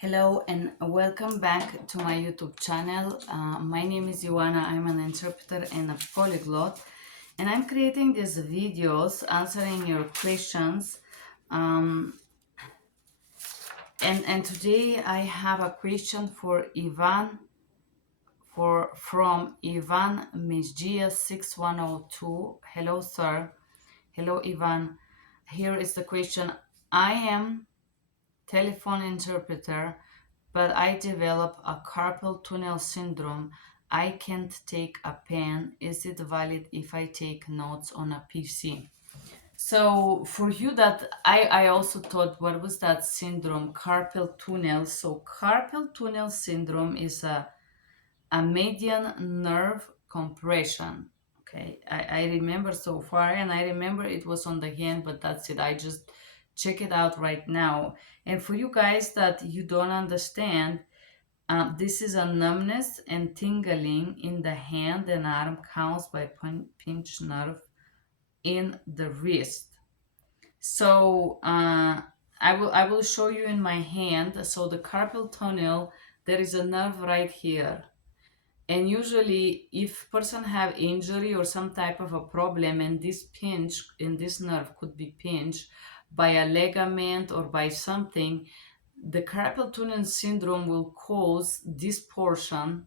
Hello and welcome back to my YouTube channel. My name is Ioana. I'm an interpreter and a polyglot, and I'm creating these videos answering your questions. Um, and today I have a question for Ivan from Ivan Mejia 6102. Hello, sir. Hello, Ivan. Here is the question. I am telephone interpreter, but I develop a carpal tunnel syndrome. I can't take a pen. Is it valid if I take notes on a PC? So for you that I also thought what was that syndrome, carpal tunnel. So carpal tunnel syndrome is a median nerve compression. Okay, I remember so far, and I remember it was on the hand, but that's it. I just check it out right now. And for you guys that you don't understand, this is a numbness and tingling in the hand and arm caused by pinch nerve in the wrist. So I will show you in my hand. So the carpal tunnel, there is a nerve right here, and usually if person have injury or some type of a problem, and this pinch in this nerve could be pinched by a ligament or by something, the carpal tunnel syndrome will cause this portion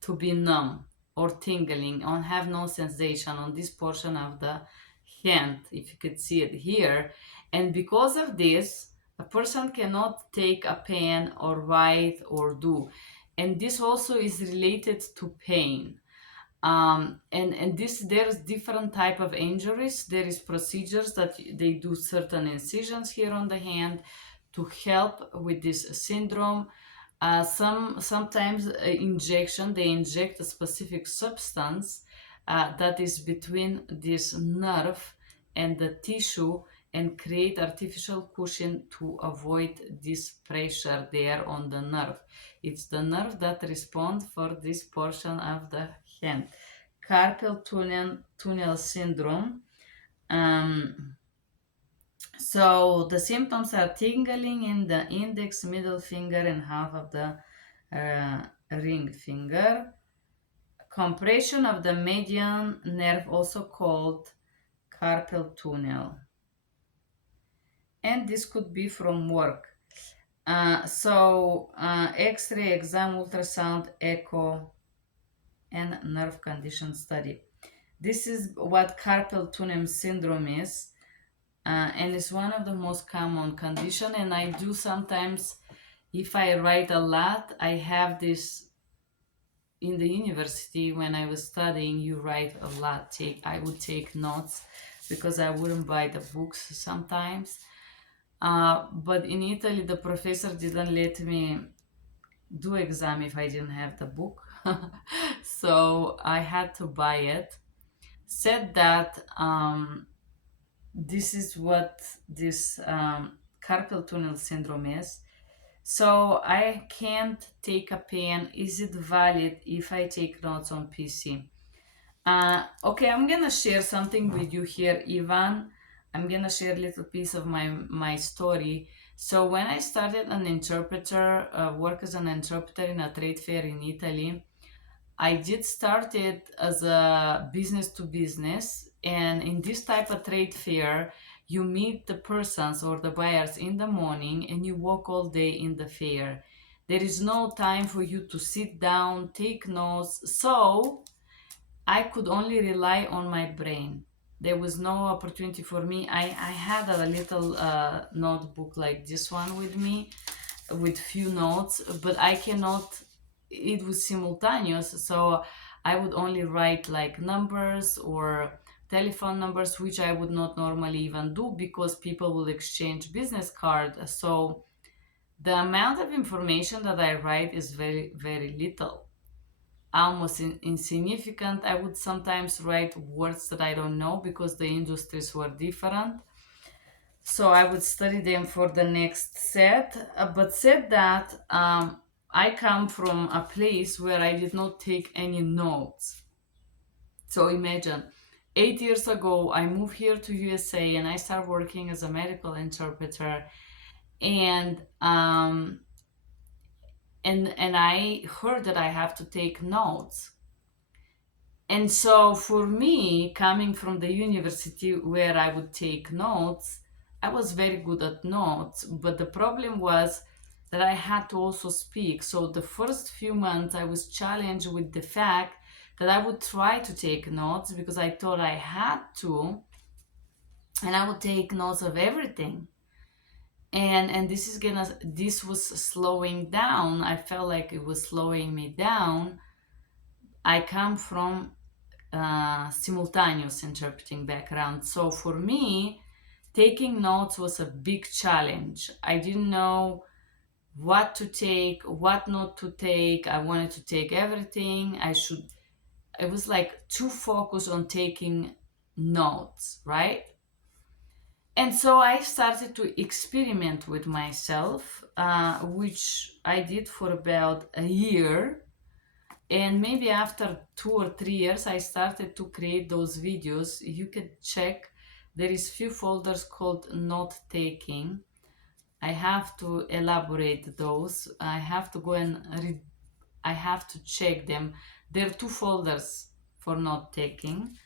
to be numb or tingling or have no sensation on this portion of the hand, if you could see it here. And because of this, a person cannot take a pen or write or do. And this also is related to pain. And this, there's different type of injuries. There is procedures that they do certain incisions here on the hand to help with this syndrome. Sometimes injection, they inject a specific substance that is between this nerve and the tissue and create artificial cushion to avoid this pressure there on the nerve. It's the nerve that responds for this portion of the hand. Carpal tunnel syndrome. Um, so the symptoms are tingling in the index, middle finger, and half of the ring finger. Compression of the median nerve, also called carpal tunnel. And this could be from work. X-ray, exam, ultrasound, echo, and nerve condition study. This is what carpal tunnel syndrome is. And it's one of the most common condition, and I do sometimes, if I write a lot, I have this in the university. When I was studying, you write a lot. I would take notes because I wouldn't buy the books sometimes. But in Italy, the professor didn't let me do exam if I didn't have the book. So I had to buy it. Said that this is what this carpal tunnel syndrome is. So I can't take a pen. Is it valid if I take notes on PC? Okay, I'm gonna share something with you here, Ivan. I'm gonna share a little piece of my story. So when I started an interpreter, work as an interpreter in a trade fair in Italy, I did start it as a business to business, and in this type of trade fair, you meet the persons or the buyers in the morning and you walk all day in the fair. There is no time for you to sit down, take notes. So I could only rely on my brain. There was no opportunity for me. I had a little notebook like this one with me with few notes, but I cannot, it was simultaneous, so I would only write like numbers or telephone numbers, which I would not normally even do because people will exchange business card. So the amount of information that I write is very, very little, almost insignificant. I would sometimes write words that I don't know because the industries were different. So I would study them for the next set. But said that I come from a place where I did not take any notes. So imagine 8 years ago, I moved here to USA and I started working as a medical interpreter. And and I heard that I have to take notes. And so for me, coming from the university where I would take notes, I was very good at notes, but the problem was that I had to also speak. So the first few months I was challenged with the fact that I would try to take notes because I thought I had to, and I would take notes of everything. And this was slowing down. I felt like it was slowing me down. I come from simultaneous interpreting background. So for me, taking notes was a big challenge. I didn't know what to take, what not to take. I wanted to take everything. It was like too focused on taking notes, right? And so I started to experiment with myself, which I did for about a year. And maybe after 2 or 3 years, I started to create those videos. You can check. There is few folders called note taking. I have to elaborate those. I have to go and read. I have to check them. There are two folders for note taking.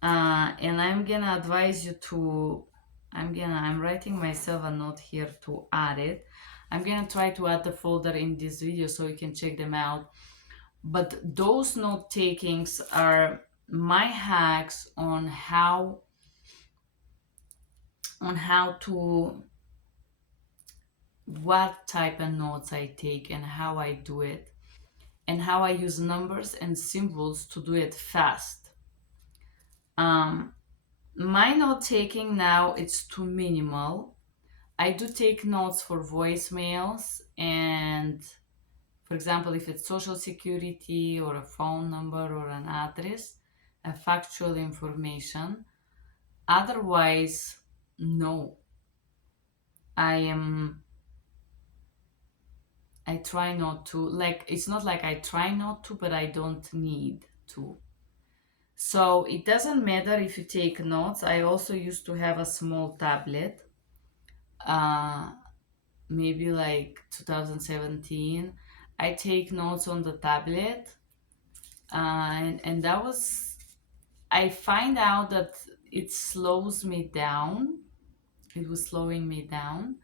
And I'm gonna advise you to. I'm writing myself a note here to add it. I'm gonna try to add the folder in this video so you can check them out. But those note takings are my hacks on how to what type of notes I take and how I do it, and how I use numbers and symbols to do it fast. um my note taking now, it's too minimal. I do take notes for voicemails, and for example, if it's social security or a phone number or an address, a factual information. Otherwise, no. I am. I try not to. Like, it's not like I try not to, but I don't need to. So it doesn't matter if you take notes. I also used to have a small tablet, uh, maybe like 2017. I take notes on the tablet, and that was. I find out that it slows me down. It was slowing me down.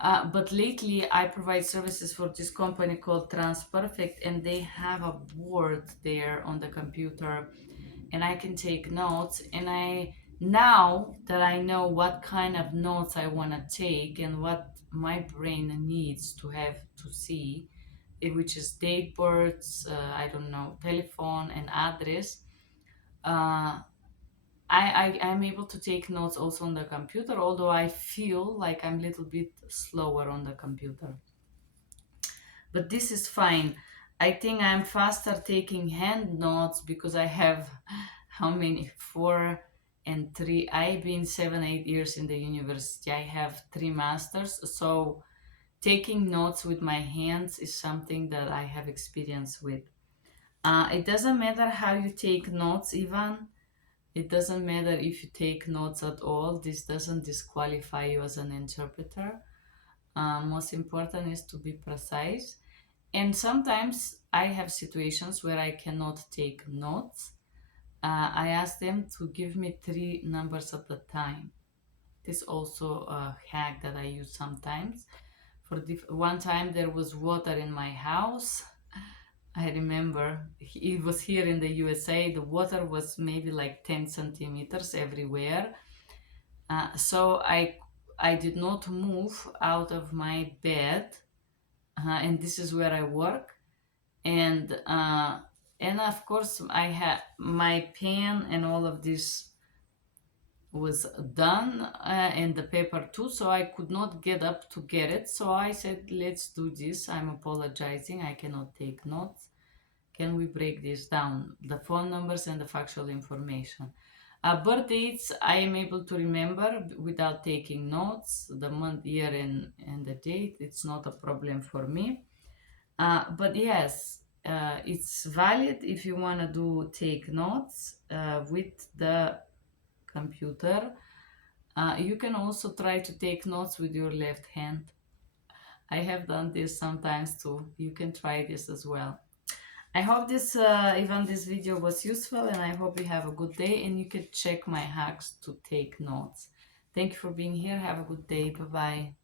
But lately, I provide services for this company called TransPerfect, and they have a board there on the computer, and I can take notes. And I now that I know what kind of notes I want to take and what my brain needs to have to see, which is date, births, I don't know, telephone and address. Uh, I'm able to take notes also on the computer, although I feel like I'm a little bit slower on the computer. But this is fine. I think I'm faster taking hand notes because I have how many? 4 and 3. I've been 7, 8 years in the university. I have 3 masters. So taking notes with my hands is something that I have experience with. It doesn't matter how you take notes, Ivan. It doesn't matter if you take notes at all. This doesn't disqualify you as an interpreter. Most important is to be precise. And sometimes I have situations where I cannot take notes. I ask them to give me 3 numbers at a time. This is also a hack that I use sometimes. One time there was water in my house. I remember it was here in the USA. The water was maybe like 10 centimeters everywhere. So I did not move out of my bed, and this is where I work. And of course I had my pen and all of this was done, and the paper too, so I could not get up to get it. So I said, let's do this. I'm apologizing, I cannot take notes. Can we break this down? The phone numbers and the factual information. Birth dates, I am able to remember without taking notes. The month, year, and the date, it's not a problem for me. But yes, it's valid if you want to do take notes with the computer. You can also try to take notes with your left hand. I have done this sometimes too. You can try this as well. I hope this even this video was useful, and I hope you have a good day and you can check my hacks to take notes. Thank you for being here. Have a good day. Bye bye.